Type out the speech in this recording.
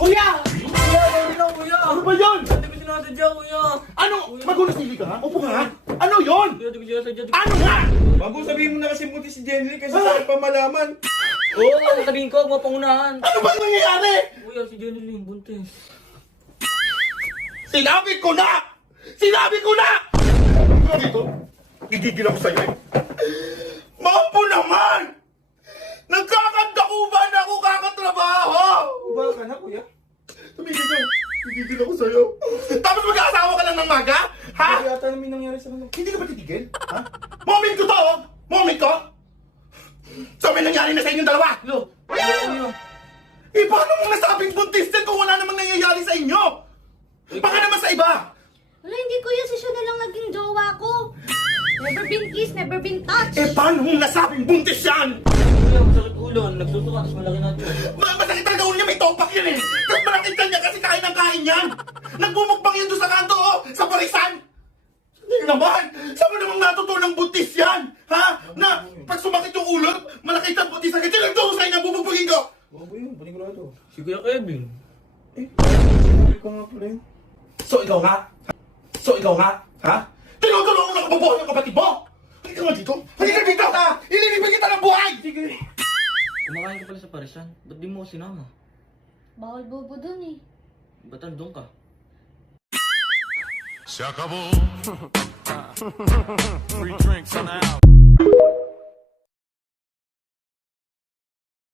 Kuya! Kuya, sorry na kuya. Ano ba yun? Hindi ko sinasadya kuya. Ano? Magulos nili ka? Upo ka? Ano yun? Kuya, hindi ko sinasadya. Ano nga? Bago sabihin mo na kasi buti si Jenny kasi sa pa malaman. Oo, sabihin ko, huwag mo pangunahan. Ano ba nangyayari? Kuya, si Jenny Ling, buntis. Sinabi ko na! Sinabi ko na! Ano dito? Gigigil ako sa'yo eh. Mampo naman! Nagkakandakuban ako kakatrabaho! Ba ka na kuya? Tumigil ka. Gigigil ako sa'yo. Tapos mag-aasawa ka lang ng maga? Ha? Ano yata namin nangyari sa kanila? Hindi ka ba titigil? Ha? Moment ko to! Oh. Moment ko! So may nangyari na sa inyong dalawa! Lo, kuya. Eh paano mo nasabing buntis din kung wala namang nangyayari sa inyo? Baka naman sa iba! Wala, hindi kuya. Si siya na lang naging jowa ko. Never been kissed, never been touched. Eh paano mo nasabing buntis yan? Kuya, masakit ulo. Nagsusuka, tapos malaki na ito. Masakit talaga ulo niya, may topak yun eh! Tapos malakit ka niya kasi kain ng kain yan! Nagbumukbang yun doon sa kanto oh! Sa parisan! Hindi naman! Saan mo namang natutunang buntis yan? Ha? Na pag sumakit yung ulo, malaki ang buntis agad. Sino nagturo sa inyo? Bubugbugin ko! Bago yun, balik ko na ito. Si Kuya Kevin. Balik ko nga pala yun. So ikaw nga? So ikaw nga? Ha? Tinutulungan mo na kababuhan yung kapatid mo! Halika nga dito! Halika dito! Ililibig kita ng buhay! Sige. Kumakain ka pala sa parisan. Ba't di mo ako sinama? Bawal bobo dun eh. Ba't andun ka? Se acabó. Free drinks on the house.